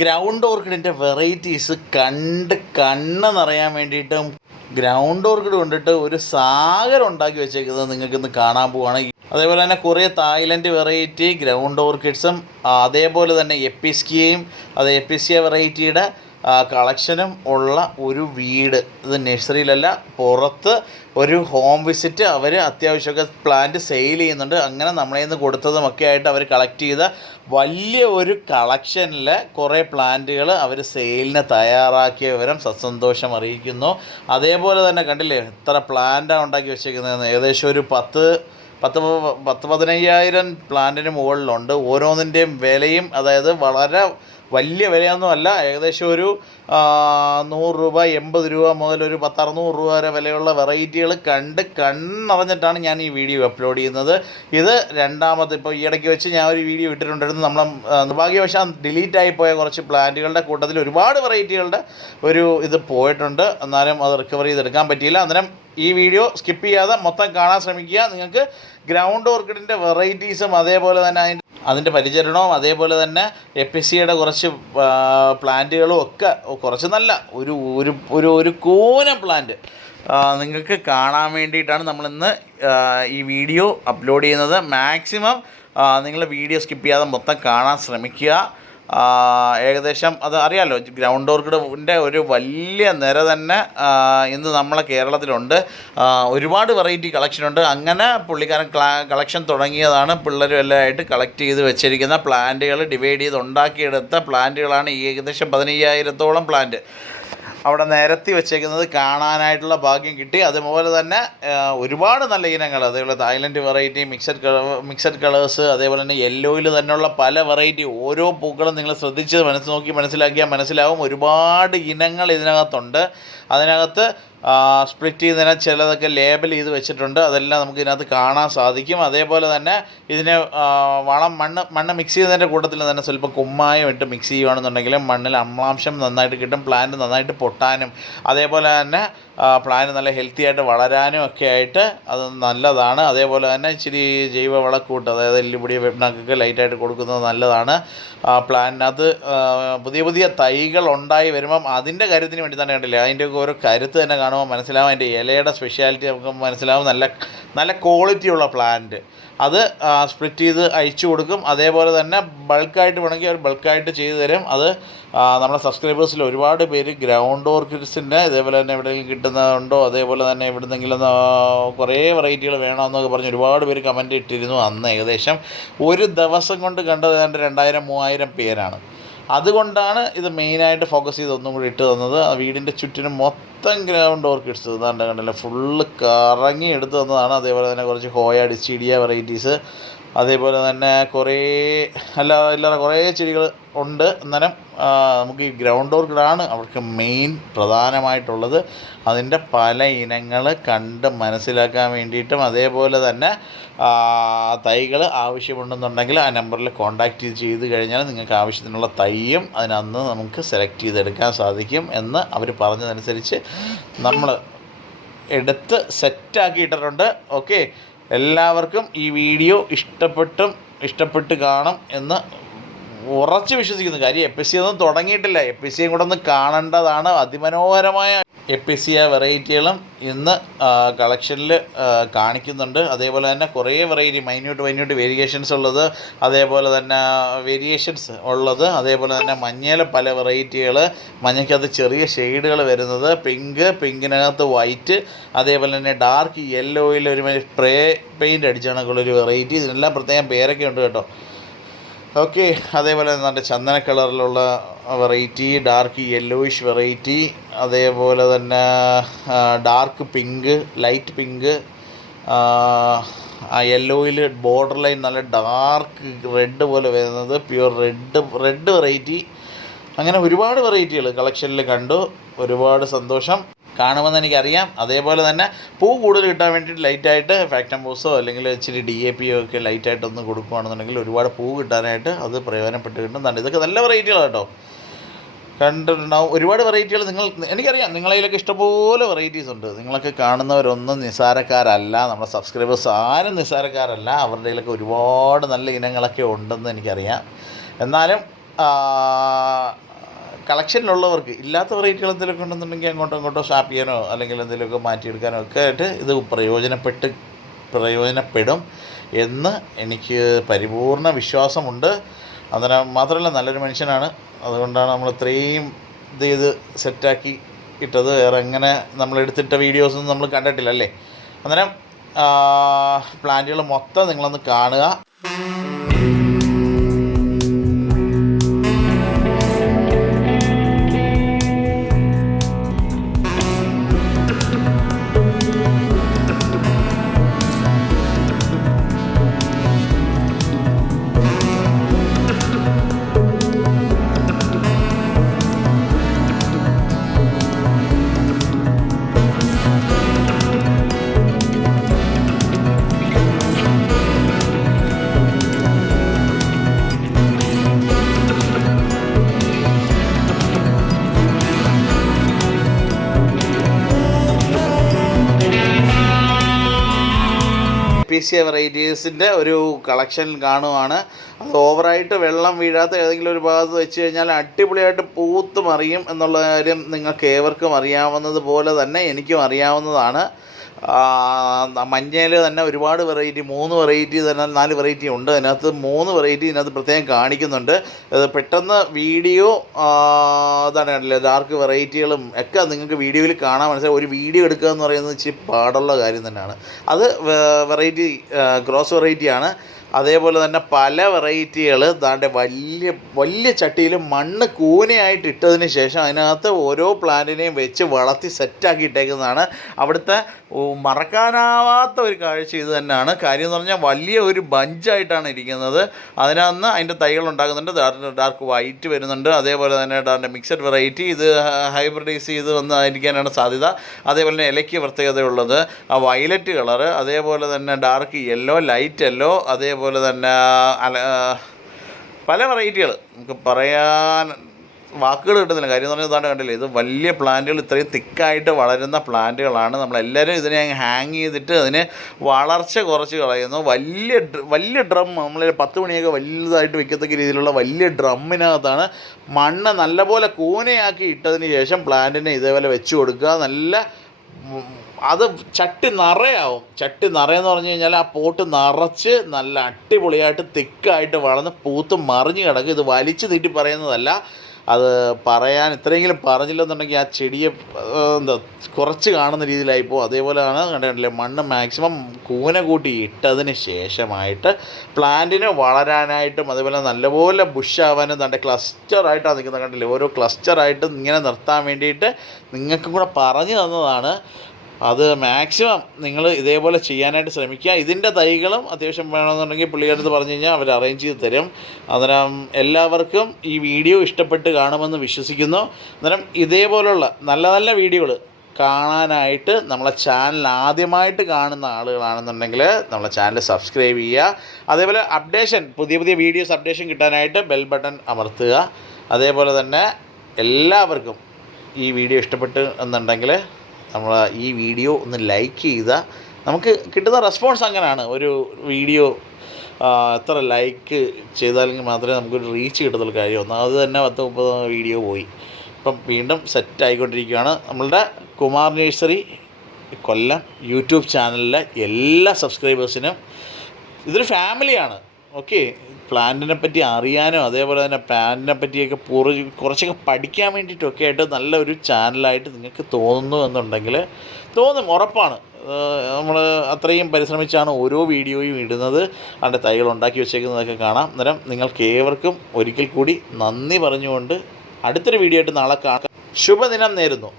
Ground ഓർക്കിഡിൻ്റെ varieties കണ്ണ് നിറയാൻ വേണ്ടിയിട്ടും ഗ്രൗണ്ട് ഓർക്കിഡ് കൊണ്ടിട്ട് ഒരു സാഗരം ഉണ്ടാക്കി വെച്ചേക്കുന്നത് നിങ്ങൾക്കിന്ന് കാണാൻ പോവുകയാണ്. അതേപോലെ തന്നെ കുറേ തായ്ലൻഡ് വെറൈറ്റി ഗ്രൗണ്ട് ഓർക്കിഡ്സും അതേപോലെ തന്നെ എപ്പിസ്കിയയും അത് എപ്പിസ്യ വെറൈറ്റിയുടെ കളക്ഷനും ഉള്ള ഒരു വീട്. ഇത് നഴ്സറിയിലല്ല, പുറത്ത് ഒരു ഹോം വിസിറ്റ്. അവർ അത്യാവശ്യമൊക്കെ പ്ലാന്റ് സെയിൽ ചെയ്യുന്നുണ്ട്. അങ്ങനെ നമ്മളെ നിന്ന് കൊടുത്തതുമൊക്കെ ആയിട്ട് അവർ കളക്ട് ചെയ്ത വലിയ ഒരു കളക്ഷനിൽ കുറേ പ്ലാന്റുകൾ അവർ സെയിലിന് തയ്യാറാക്കിയ വിവരം സസന്തോഷം അറിയിക്കുന്നു. അതേപോലെ തന്നെ കണ്ടില്ലേ എത്ര പ്ലാന്റാണ് ഉണ്ടാക്കി വെച്ചേക്കുന്നതെന്ന്. ഏകദേശം ഒരു 15,000 പ്ലാന്റിന് മുകളിലുണ്ട്. ഓരോന്നിൻ്റെയും വിലയും അതായത് വളരെ വലിയ വിലയൊന്നുമല്ല, ഏകദേശം ഒരു 100 രൂപ 80 രൂപ മുതൽ ഒരു 10-600 രൂപ വരെ വിലയുള്ള വെറൈറ്റികൾ കണ്ണറിഞ്ഞിട്ടാണ് ഞാൻ ഈ വീഡിയോ അപ്ലോഡ് ചെയ്യുന്നത്. ഇത് രണ്ടാമത് ഇപ്പോൾ ഈ ഇടയ്ക്ക് വെച്ച് ഞാൻ ഒരു വീഡിയോ ഇട്ടിട്ടുണ്ടായിരുന്നു. നമ്മൾ നിർഭാഗ്യവശാൽ ഡിലീറ്റ് ആയിപ്പോയ കുറച്ച് പ്ലാന്റുകളുടെ കൂട്ടത്തിൽ ഒരുപാട് വെറൈറ്റികളുടെ ഒരു ഇത് പോയിട്ടുണ്ട്. എന്നാലും അത് റിക്കവർ ചെയ്തെടുക്കാൻ പറ്റിയില്ല. അന്നേരം ഈ വീഡിയോ സ്കിപ്പ് ചെയ്യാതെ മൊത്തം കാണാൻ ശ്രമിക്കുക. നിങ്ങൾക്ക് ഗ്രൗണ്ട് ഓർക്കിഡിൻ്റെ വെറൈറ്റീസും അതേപോലെ തന്നെ അതിൻ്റെ പരിചരണവും അതേപോലെ തന്നെ എപ്പിസിയുടെ കുറച്ച് പ്ലാന്റുകളും ഒക്കെ കുറച്ച് നല്ല ഒരു ഒരു ഒരു ഒരു കൂനം പ്ലാന്റ് നിങ്ങൾക്ക് കാണാൻ വേണ്ടിയിട്ടാണ് നമ്മളിന്ന് ഈ വീഡിയോ അപ്ലോഡ് ചെയ്യുന്നത്. മാക്സിമം നിങ്ങൾ വീഡിയോ സ്കിപ്പ് ചെയ്യാതെ മൊത്തം കാണാൻ ശ്രമിക്കുക. ഏകദേശം അത് അറിയാമല്ലോ, ഗ്രൗണ്ട് ഓർക്കിഡിൻ്റെ ഒരു വലിയ നിര തന്നെ ഇന്ന് നമ്മളെ കേരളത്തിലുണ്ട്. ഒരുപാട് വെറൈറ്റി കളക്ഷനുണ്ട്. അങ്ങനെ പുള്ളിക്കാരൻ കളക്ഷൻ തുടങ്ങിയതാണ്. പിള്ളേരും എല്ലാം ആയിട്ട് കളക്ട് ചെയ്ത് വെച്ചിരിക്കുന്ന പ്ലാന്റുകൾ ഡിവൈഡ് ചെയ്ത് ഉണ്ടാക്കിയെടുത്ത പ്ലാന്റുകളാണ്. ഏകദേശം 15,000-ഓളം പ്ലാന്റ് അവിടെ നിരത്തി വെച്ചേക്കുന്നത് കാണാനായിട്ടുള്ള ഭാഗ്യം കിട്ടി. അതുപോലെ തന്നെ ഒരുപാട് നല്ല ഇനങ്ങൾ, അതേപോലെ തായ്ലൻഡ് വെറൈറ്റി, മിക്സഡ് കളേഴ്സ്, അതേപോലെ തന്നെ യെല്ലോയിൽ തന്നെയുള്ള പല വെറൈറ്റി. ഓരോ പൂക്കളും നിങ്ങൾ ശ്രദ്ധിച്ച് മനസ്സിലാക്കിയാൽ മനസ്സിലാവും. ഒരുപാട് ഇനങ്ങൾ ഇതിനകത്തുണ്ട്. അതിനകത്ത് സ്പ്ലിറ്റ് ചെയ്യുന്നതിന് ചിലതൊക്കെ ലേബൽ ചെയ്ത് വെച്ചിട്ടുണ്ട്. അതെല്ലാം നമുക്ക് ഇതിനകത്ത് കാണാൻ സാധിക്കും. അതേപോലെ തന്നെ ഇതിന് മണ്ണ് മിക്സ് ചെയ്യുന്നതിൻ്റെ കൂട്ടത്തിൽ തന്നെ സ്വല്പം കുമ്മായം ഇട്ട് മിക്സ് ചെയ്യുകയാണെന്നുണ്ടെങ്കിലും മണ്ണിൽ അമ്ലാംശം നന്നായിട്ട് കിട്ടും. പ്ലാന്റ് നന്നായിട്ട് പൊട്ടാനും അതേപോലെ തന്നെ പ്ലാന്റ് നല്ല ഹെൽത്തി ആയിട്ട് വളരാനും ഒക്കെ ആയിട്ട് അത് നല്ലതാണ്. അതേപോലെ തന്നെ ഇച്ചിരി ജൈവ വളക്കൂട്ട്, അതായത് എല്ലുപൊടി വെണ്ണക്കൊക്കെ ലൈറ്റായിട്ട് കൊടുക്കുന്നത് നല്ലതാണ്. പ്ലാന്റിനകത്ത് പുതിയ തൈകൾ ഉണ്ടായി വരുമ്പം അതിൻ്റെ കരുത്തിന് വേണ്ടി തന്നെ കണ്ടില്ലേ, അതിൻ്റെയൊക്കെ ഓരോ കരുത്ത് തന്നെ കാണുമ്പോൾ മനസ്സിലാവും. അതിൻ്റെ ഇലയുടെ സ്പെഷ്യാലിറ്റി നമുക്ക് മനസ്സിലാവും. നല്ല ക്വാളിറ്റിയുള്ള പ്ലാന്റ് അത് സ്പ്ലിറ്റ് ചെയ്ത് അയച്ചു കൊടുക്കും. അതേപോലെ തന്നെ ബൾക്കായിട്ട് വേണമെങ്കിൽ അവർ ബൾക്കായിട്ട് ചെയ്തു തരും. അത് നമ്മുടെ സബ്സ്ക്രൈബേഴ്സിൽ ഒരുപാട് പേര് ഗ്രൗണ്ട് ഓർക്കിഡ്സിൻ്റെ ഇതേപോലെ തന്നെ എവിടെയെങ്കിലും കിട്ടുന്നതുണ്ടോ, അതേപോലെ തന്നെ എവിടെന്നെങ്കിലും കുറേ വെറൈറ്റികൾ വേണമെന്നൊക്കെ പറഞ്ഞ് ഒരുപാട് പേര് കമൻറ്റ് ഇട്ടിരുന്നു. അന്ന് ഏകദേശം ഒരു ദിവസം കൊണ്ട് കണ്ടത് 2,000-3,000 പേരാണ്. അതുകൊണ്ടാണ് ഇത് മെയിനായിട്ട് ഫോക്കസ് ചെയ്ത് ഒന്നും കൂടി ഇട്ട് തന്നത്. വീടിൻ്റെ ചുറ്റിനും മൊത്തം ഗ്രൗണ്ട് ഓർക്കിഡ്സ് ഇതാണ്ട് കണ്ടല്ലോ, ഫുള്ള് കറങ്ങി എടുത്ത് തന്നതാണ്. അതേപോലെ തന്നെ കുറച്ച് ഹോയ ഡിസ്റ്റീഡിയ വെറൈറ്റീസ്, അതേപോലെ തന്നെ കുറേ അല്ലാതെ കുറേ ചെടികൾ ഉണ്ട്. അന്നേരം നമുക്ക് ഈ ഗ്രൗണ്ട് ഓർക്കിഡാണ് അവർക്ക് മെയിൻ പ്രധാനമായിട്ടുള്ളത്. അതിൻ്റെ പല ഇനങ്ങൾ കണ്ട് മനസ്സിലാക്കാൻ വേണ്ടിയിട്ടും അതേപോലെ തന്നെ തൈകൾ ആവശ്യമുണ്ടെന്നുണ്ടെങ്കിൽ ആ നമ്പറിൽ കോൺടാക്റ്റ് ചെയ്ത് കഴിഞ്ഞാൽ നിങ്ങൾക്ക് ആവശ്യത്തിനുള്ള തൈയും അതിനന്ന് നമുക്ക് സെലക്ട് ചെയ്തെടുക്കാൻ സാധിക്കും എന്ന് അവർ പറഞ്ഞതനുസരിച്ച് നമ്മൾ എടുത്ത് സെറ്റാക്കിയിട്ടിട്ടുണ്ട്. ഓക്കെ, എല്ലാവർക്കും ഈ വീഡിയോ ഇഷ്ടപ്പെട്ട് കാണും എന്ന് ഉറച്ച് വിശ്വസിക്കുന്നു. കാര്യം എപ്പിസിയൊന്നും തുടങ്ങിയിട്ടില്ല, എപ്പിസിയും കൂടെ ഒന്ന് കാണേണ്ടതാണ്. അതിമനോഹരമായ എപ്പിസിയ വെറൈറ്റികളും ഇന്ന് കളക്ഷനിൽ കാണിക്കുന്നുണ്ട്. അതേപോലെ തന്നെ കുറേ വെറൈറ്റി മൈന്യൂട്ട് വേരിയേഷൻസ് ഉള്ളത്, അതേപോലെ തന്നെ വേരിയേഷൻസ് ഉള്ളത്, അതേപോലെ തന്നെ മഞ്ഞയിൽ പല വെറൈറ്റികൾ, മഞ്ഞയ്ക്കകത്ത് ചെറിയ ഷെയ്ഡുകൾ വരുന്നത്, പിങ്കിനകത്ത് വൈറ്റ്, അതേപോലെ തന്നെ ഡാർക്ക് യെല്ലോയിൽ ഒരു സ്പ്രേ പെയിൻറ്റ് അടിച്ചാണൊക്കെയുള്ളൊരു വെറൈറ്റി. ഇതിനെല്ലാം പ്രത്യേകം പേരൊക്കെ ഉണ്ട് കേട്ടോ. ഓക്കെ, അതേപോലെ നല്ല ചന്ദന കളറിലുള്ള വെറൈറ്റി, ഡാർക്ക് യെല്ലോയിഷ് വെറൈറ്റി, അതേപോലെ തന്നെ ഡാർക്ക് പിങ്ക്, ലൈറ്റ് പിങ്ക്, ആ യെല്ലോയിൽ ബോർഡർ ലൈൻ നല്ല ഡാർക്ക് റെഡ് പോലെ വരുന്നത്, പ്യുവർ റെഡ് വെറൈറ്റി. അങ്ങനെ ഒരുപാട് വെറൈറ്റികൾ കളക്ഷനിൽ കണ്ടു. ഒരുപാട് സന്തോഷം. കാണുമെന്ന് എനിക്കറിയാം. അതേപോലെ തന്നെ പൂ കൂടുതൽ കിട്ടാൻ വേണ്ടിയിട്ട് ലൈറ്റായിട്ട് ഫാക്ടംബോസോ അല്ലെങ്കിൽ ഇച്ചിരി DAP ഒക്കെ ലൈറ്റായിട്ടൊന്ന് കൊടുക്കുകയാണെന്നുണ്ടെങ്കിൽ ഒരുപാട് പൂ കിട്ടാനായിട്ട് അത് പ്രയോജനപ്പെട്ട് കിട്ടും. ഇതൊക്കെ നല്ല വെറൈറ്റികളാണ് കേട്ടോ. കണ്ടിട്ടുണ്ടാവും ഒരുപാട് വെറൈറ്റികൾ. എനിക്കറിയാം നിങ്ങളതിലൊക്കെ ഇഷ്ടംപോലെ വെറൈറ്റീസ് ഉണ്ട്. നിങ്ങളൊക്കെ കാണുന്നവരൊന്നും നിസ്സാരക്കാരല്ല, നമ്മുടെ സബ്സ്ക്രൈബേഴ്സ് ആരും നിസ്സാരക്കാരല്ല. അവരുടെ കയ്യിലൊക്കെ ഒരുപാട് നല്ല ഇനങ്ങളൊക്കെ ഉണ്ടെന്ന് എനിക്കറിയാം. എന്നാലും കളക്ഷനിലുള്ളവർക്ക് ഇല്ലാത്ത വെറൈറ്റികൾ എന്തെങ്കിലുമൊക്കെ ഉണ്ടെന്നുണ്ടെങ്കിൽ അങ്ങോട്ടോ ഇങ്ങോട്ടോ ഷാപ്പ് ചെയ്യാനോ അല്ലെങ്കിൽ എന്തെങ്കിലുമൊക്കെ മാറ്റിയെടുക്കാനോ ഒക്കെ ആയിട്ട് ഇത് പ്രയോജനപ്പെടും എന്ന് എനിക്ക് പരിപൂർണ വിശ്വാസമുണ്ട്. അന്നേരം മാത്രമല്ല നല്ലൊരു മനുഷ്യനാണ്, അതുകൊണ്ടാണ് നമ്മൾ ഇത്രയും ഇത് ചെയ്ത് സെറ്റാക്കി ഇട്ടത്. വേറെ എങ്ങനെ നമ്മളെടുത്തിട്ട വീഡിയോസൊന്നും നമ്മൾ കണ്ടിട്ടില്ല അല്ലേ. അന്നേരം പ്ലാന്റുകൾ മൊത്തം നിങ്ങളൊന്ന് കാണുക. എപ്പീസിയ വെറൈറ്റീസിൻ്റെ ഒരു കളക്ഷൻ കാണുവാണ്. അത് ഓവറായിട്ട് വെള്ളം വീഴാത്ത ഏതെങ്കിലും ഒരു ഭാഗത്ത് വെച്ച് കഴിഞ്ഞാൽ അടിപൊളിയായിട്ട് പൂത്ത് മറിയും എന്നുള്ള കാര്യം നിങ്ങൾക്ക് ഏവർക്കും അറിയാവുന്നതുപോലെ തന്നെ എനിക്കും അറിയാവുന്നതാണ്. മഞ്ഞയിൽ തന്നെ ഒരുപാട് വെറൈറ്റി, 3 വെറൈറ്റി തന്നെ 4 വെറൈറ്റി ഉണ്ട്. അതിനകത്ത് 3 വെറൈറ്റി ഇതിനകത്ത് പ്രത്യേകം കാണിക്കുന്നുണ്ട്. അത് പെട്ടെന്ന് വീഡിയോ ഇതാണ് കണ്ടില്ലേ, ഡാർക്ക് വെറൈറ്റികളും ഒക്കെ നിങ്ങൾക്ക് വീഡിയോയിൽ കാണാൻ മനസ്സിലായി. ഒരു വീഡിയോ എടുക്കുക എന്ന് പറയുന്നത് ഇച്ചിരി പാടുള്ള കാര്യം തന്നെയാണ്. അത് വെറൈറ്റി ഗ്രോസ് വെറൈറ്റിയാണ്. അതേപോലെ തന്നെ പല വെറൈറ്റികൾ ദാണ്ടെ വലിയ ചട്ടിയിൽ മണ്ണ് കൂനയായിട്ട് ഇട്ടതിന് ശേഷം അതിനകത്ത് ഓരോ പ്ലാന്റിനെയും വെച്ച് വളർത്തി സെറ്റാക്കി ഇട്ടേക്കുന്നതാണ്. അവിടുത്തെ മറക്കാനാവാത്ത ഒരു കാഴ്ച ഇത് തന്നെയാണ്. കാര്യം എന്ന് പറഞ്ഞാൽ വലിയ ഒരു ബഞ്ചായിട്ടാണ് ഇരിക്കുന്നത്. അതിനകത്ത് അതിൻ്റെ തൈകൾ ഉണ്ടാകുന്നുണ്ട്. ഡാർക്ക് വൈറ്റ് വരുന്നുണ്ട്. അതേപോലെ തന്നെ ഡാർക്ക് മിക്സഡ് വെറൈറ്റി, ഇത് ഹൈബ്രിഡൈസ് ചെയ്ത് വന്നായിരിക്കാനാണ് സാധ്യത. അതേപോലെ തന്നെ ഇലയ്ക്ക് പ്രത്യേകതയുള്ളത് ആ വയലറ്റ് കളറ്, അതേപോലെ തന്നെ ഡാർക്ക് യെല്ലോ, ലൈറ്റ് യെല്ലോ, അതേപോലെ തന്നെ പല വെറൈറ്റികൾ നമുക്ക് പറയാൻ വാക്കുകൾ കിട്ടുന്നില്ല. കാര്യം എന്ന് പറഞ്ഞാൽ ഇതാണ് കണ്ടില്ലേ, ഇത് വലിയ പ്ലാന്റുകൾ, ഇത്രയും തിക്കായിട്ട് വളരുന്ന പ്ലാന്റുകളാണ്. നമ്മളെല്ലാവരും ഇതിനെ ഹാങ് ചെയ്തിട്ട് അതിന് വളർച്ച കുറച്ച് കളയുന്നു. വലിയ ഡ്രം, നമ്മൾ 10 മണിയൊക്കെ വലുതായിട്ട് വെക്കത്തക്ക രീതിയിലുള്ള വലിയ ഡ്രമ്മിനകത്താണ് മണ്ണ് നല്ലപോലെ കൂനയാക്കി ഇട്ടതിന് ശേഷം പ്ലാന്റിനെ ഇതേപോലെ വെച്ച് കൊടുക്കുക. നല്ല അത് ചട്ടി നിറയാവും. ചട്ടി നിറയെന്ന് പറഞ്ഞു കഴിഞ്ഞാൽ ആ പോട്ട് നിറച്ച് നല്ല അടിപൊളിയായിട്ട് തിക്കായിട്ട് വളർന്ന് പൂത്ത് മറിഞ്ഞ് കിടക്കും. ഇത് വലിച്ചു നീട്ടി പറയുന്നതല്ല, അത് പറയാൻ ഇത്രയെങ്കിലും പറഞ്ഞില്ലെന്നുണ്ടെങ്കിൽ ആ ചെടിയെ കുറച്ച് കാണുന്ന രീതിയിലായിപ്പോൾ. അതേപോലെയാണ് കണ്ടിട്ടില്ലേ, മണ്ണ് മാക്സിമം കൂന കൂട്ടി ഇട്ടതിന് ശേഷമായിട്ട് പ്ലാന്റിന് വളരാനായിട്ടും അതേപോലെ നല്ലപോലെ ബുഷാവാനും തൻ്റെ ക്ലസ്റ്ററായിട്ടാണ് നിൽക്കുന്നത്. കണ്ടില്ലേ, ഓരോ ക്ലസ്റ്ററായിട്ട് ഇങ്ങനെ നിർത്താൻ വേണ്ടിയിട്ട് നിങ്ങൾക്കും കൂടെ പറഞ്ഞു തന്നതാണ്. അത് മാക്സിമം നിങ്ങൾ ഇതേപോലെ ചെയ്യാനായിട്ട് ശ്രമിക്കുക. ഇതിൻ്റെ തൈകളും അത്യാവശ്യം വേണമെന്നുണ്ടെങ്കിൽ പുള്ളിയുടെ പറഞ്ഞു കഴിഞ്ഞാൽ അവർ അറേഞ്ച് ചെയ്ത് തരും. അന്നേരം എല്ലാവർക്കും ഈ വീഡിയോ ഇഷ്ടപ്പെട്ട് കാണുമെന്ന് വിശ്വസിക്കുന്നു. അന്നേരം ഇതേപോലുള്ള നല്ല നല്ല വീഡിയോകൾ കാണാനായിട്ട് നമ്മളെ ചാനൽ ആദ്യമായിട്ട് കാണുന്ന ആളുകളാണെന്നുണ്ടെങ്കിൽ നമ്മളെ ചാനൽ സബ്സ്ക്രൈബ് ചെയ്യുക. അതേപോലെ പുതിയ വീഡിയോസ് അപ്ഡേഷൻ കിട്ടാനായിട്ട് ബെൽ ബട്ടൺ അമർത്തുക. അതേപോലെ തന്നെ എല്ലാവർക്കും ഈ വീഡിയോ ഇഷ്ടപ്പെട്ട് എന്നുണ്ടെങ്കിൽ നമ്മൾ ഈ വീഡിയോ ഒന്ന് ലൈക്ക് ചെയ്താൽ നമുക്ക് കിട്ടുന്ന റെസ്പോൺസ് അങ്ങനെയാണ്. ഒരു വീഡിയോ എത്ര ലൈക്ക് ചെയ്താലെങ്കിൽ മാത്രമേ നമുക്കൊരു റീച്ച് കിട്ടത്തുള്ളൂ. കാര്യം ഒന്നാമത് തന്നെ 10-30 വീഡിയോ പോയി. ഇപ്പം വീണ്ടും സെറ്റായിക്കൊണ്ടിരിക്കുകയാണ്. നമ്മളുടെ കുമാർ നഴ്സറി കൊല്ലം യൂട്യൂബ് ചാനലിലെ എല്ലാ സബ്സ്ക്രൈബേഴ്സിനും ഇതൊരു ഫാമിലിയാണ്. ഓക്കെ, പ്ലാന്റിനെ പറ്റി അറിയാനോ അതേപോലെ തന്നെ പ്ലാന്റിനെ പറ്റിയൊക്കെ കുറച്ചൊക്കെ പഠിക്കാൻ വേണ്ടിയിട്ടൊക്കെ ആയിട്ട് നല്ലൊരു ചാനലായിട്ട് നിങ്ങൾക്ക് തോന്നുന്നു എന്നുണ്ടെങ്കിൽ തോന്നും, ഉറപ്പാണ്. നമ്മൾ അത്രയും പരിശ്രമിച്ചാണ് ഓരോ വീഡിയോയും ഇടുന്നത്. അതിൻ്റെ തൈകൾ ഉണ്ടാക്കി വെച്ചേക്കുന്നതൊക്കെ കാണാം. അന്നേരം നിങ്ങൾക്ക് ഏവർക്കും ഒരിക്കൽ കൂടി നന്ദി പറഞ്ഞുകൊണ്ട് അടുത്തൊരു വീഡിയോ ആയിട്ട് നാളെ കാണാം. ശുഭദിനം നേരുന്നു.